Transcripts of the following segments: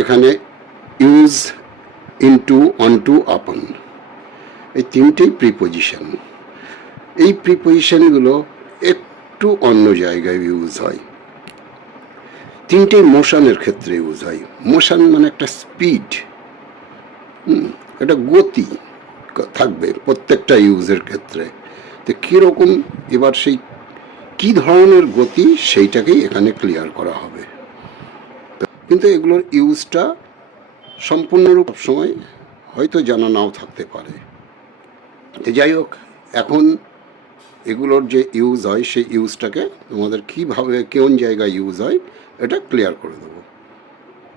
এখানে use, into, অনটু, আপন, এই তিনটেই প্রিপোজিশন। এই প্রিপোজিশনগুলো একটু অন্য জায়গায় ইউজ হয়। তিনটেই মোশনের ক্ষেত্রে ইউজ হয়। মোশন মানে একটা স্পিড, একটা গতি থাকবে প্রত্যেকটা ইউজের ক্ষেত্রে। তো কীরকম, এবার সেই কী ধরনের গতি সেইটাকেই এখানে ক্লিয়ার করা হবে। কিন্তু এগুলোর ইউজটা সম্পূর্ণরূপ সময় হয়তো জানা নাও থাকতে পারে। যাই হোক, এখন এগুলোর যে ইউজ হয় সেই ইউজটাকে তোমাদের কীভাবে কোন জায়গায় ইউজ হয় এটা ক্লিয়ার করে দেবো।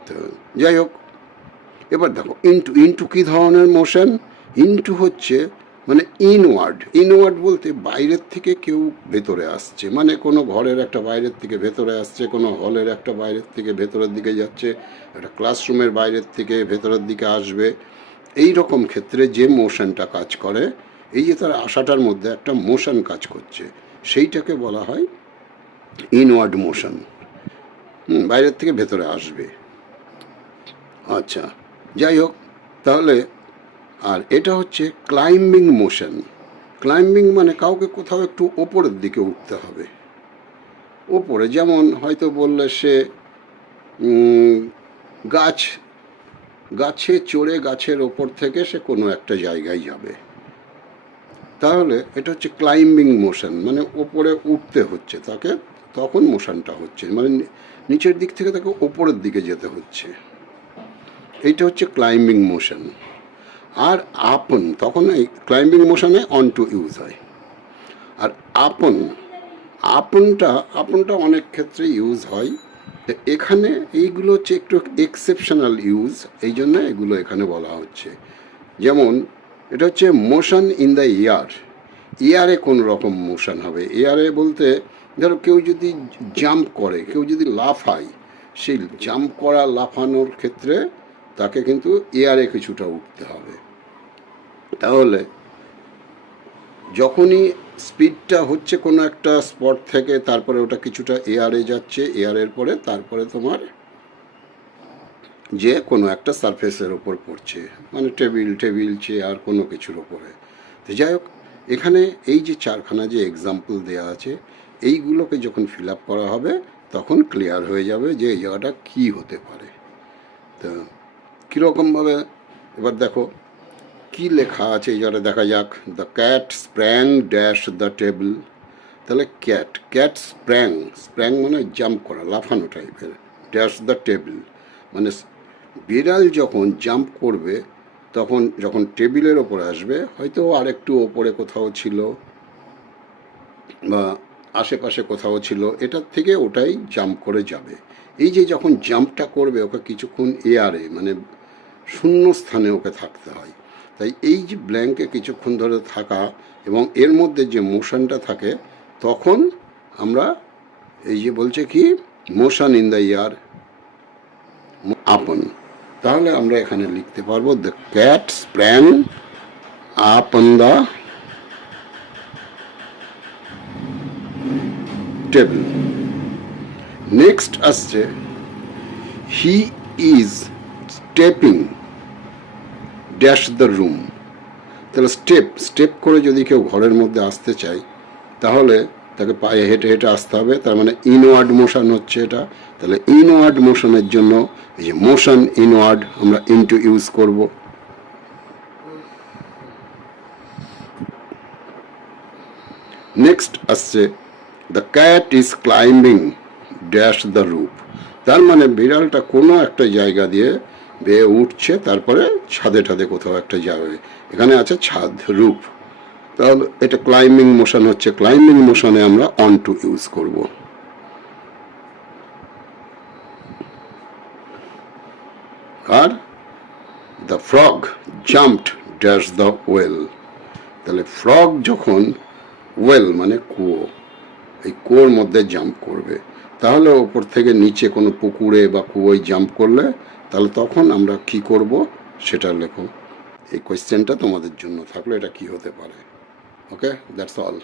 তো যাই হোক, এবার দেখো ইনটু। ইনটু কী ধরনের মোশন? ইনটু হচ্ছে মানে ইনওয়ার্ড। ইনওয়ার্ড বলতে বাইরের থেকে কেউ ভেতরে আসছে, মানে কোনো ঘরের একটা বাইরের থেকে ভেতরে আসছে, কোনো হলের একটা বাইরের থেকে ভেতরের দিকে যাচ্ছে, একটা ক্লাসরুমের বাইরের থেকে ভেতরের দিকে আসবে। এই রকম ক্ষেত্রে যে মোশনটা কাজ করে, এই যে তার আশাটার মধ্যে একটা মোশন কাজ করছে, সেইটাকে বলা হয় ইনওয়ার্ড মোশন। বাইরের থেকে ভেতরে আসবে। আচ্ছা, যাই হোক, তাহলে আর এটা হচ্ছে ক্লাইম্বিং মোশন। ক্লাইম্বিং মানে কাউকে কোথাও একটু ওপরের দিকে উঠতে হবে। ওপরে যেমন হয়তো বললে সে গাছে চড়ে গাছের ওপর থেকে সে কোনো একটা জায়গায় যাবে, তাহলে এটা হচ্ছে ক্লাইম্বিং মোশন, মানে ওপরে উঠতে হচ্ছে তাকে, তখন মোশনটা হচ্ছে, মানে নিচের দিক থেকে তাকে ওপরের দিকে যেতে হচ্ছে। এইটা হচ্ছে ক্লাইম্বিং মোশন। আর আপন, তখন এই ক্লাইম্বিং মোশনে অন টু ইউজ হয়। আর আপন, আপনটা অনেক ক্ষেত্রে ইউজ হয়। এখানে এইগুলো হচ্ছে একটু এক্সেপশনাল ইউজ, এই জন্য এগুলো এখানে বলা হচ্ছে। যেমন এটা হচ্ছে মোশন ইন দ্য এয়ার। এয়ারে কোন রকম মোশন হবে। এয়ারে বলতে ধরো কেউ যদি জাম্প করে, কেউ যদি লাফায়, সেই জাম্প করা লাফানোর ক্ষেত্রে তাকে কিন্তু এয়ারে কিছুটা উঠতে হবে। তাহলে যখনই স্পিডটা হচ্ছে কোনো একটা স্পট থেকে, তারপরে ওটা কিছুটা এয়ারে যাচ্ছে, এয়ারের পরে তারপরে তোমার যে কোনো একটা সারফেসের ওপর পড়ছে, মানে টেবিল চেয়ার কোনো কিছুর ওপরে। তো যাই হোক, এখানে এই যে চারখানা যে এক্সাম্পল দেওয়া আছে, এইগুলোকে যখন ফিল আপ করা হবে তখন ক্লিয়ার হয়ে যাবে যে এই জায়গাটা কী হতে পারে। তো কীরকমভাবে, এবার দেখো কি লেখা আছে এই জায়গাটা দেখা যাক। The cat sprang dash the table. তাহলে ক্যাট স্প্র্যাং মানে জাম্প করা, লাফানো টাইপের। ড্যাশ দ্য টেবিল মানে বিড়াল যখন জাম্প করবে তখন যখন টেবিলের ওপরে আসবে, হয়তো আরেকটু ওপরে কোথাও ছিল বা আশেপাশে কোথাও ছিল, এটার থেকে ওটাই জাম্প করে যাবে। এই যে যখন জাম্পটা করবে ওকে কিছুক্ষণ এয়ারে মানে শূন্য স্থানে ওকে থাকতে হয়। তাই এই যে ব্ল্যাঙ্কে কিছুক্ষণ ধরে থাকা এবং এর মধ্যে যে মোশনটা থাকে, তখন আমরা এই যে বলছে কি মোশন ইন দ্য এয়ার, আপন। তাহলে আমরা এখানে লিখতে পারবো the cat sprang up on the table. Next আসছে he is stepping dash the room. তাহলে স্টেপ করে যদি কেউ ঘরের মধ্যে আসতে চায়, তাহলে তাকে পায়ে হেঁটে হেঁটে আসতে হবে, তার মানে ইনওয়ার্ড মোশন হচ্ছে এটা। তাহলে ইনওয়ার্ড মোশনের জন্য এই যে মোশন ইনওয়ার্ড আমরা ইনটু ইউজ করব। নেক্সট আসছে the cat is climbing dash the roof. তার মানে বিড়ালটা কোনো একটা জায়গা দিয়ে বেয়ে উঠছে, তারপরে ছাদে ঠাদে কোথাও একটা যাবে, এখানে আছে ছাদ, রুফ। তাহলে এটা ক্লাইম্বিং মোশন হচ্ছে। ক্লাইম্বিং মোশনে আমরা অন টু ইউজ করব। Are the frog jumped dash the well. তাহলে ফ্রগ যখন ওয়েল মানে কুয়ো, এই কুয়োর মধ্যে জাম্প করবে, তাহলে ওপর থেকে নিচে কোনো পুকুরে বা কুয়োয় জাম্প করলে তাহলে তখন আমরা কি করব সেটা লেখো। এই কোয়েশ্চেনটা তোমাদের জন্য থাকলো, এটা কি হতে পারে। ওকে, দ্যাটস অল।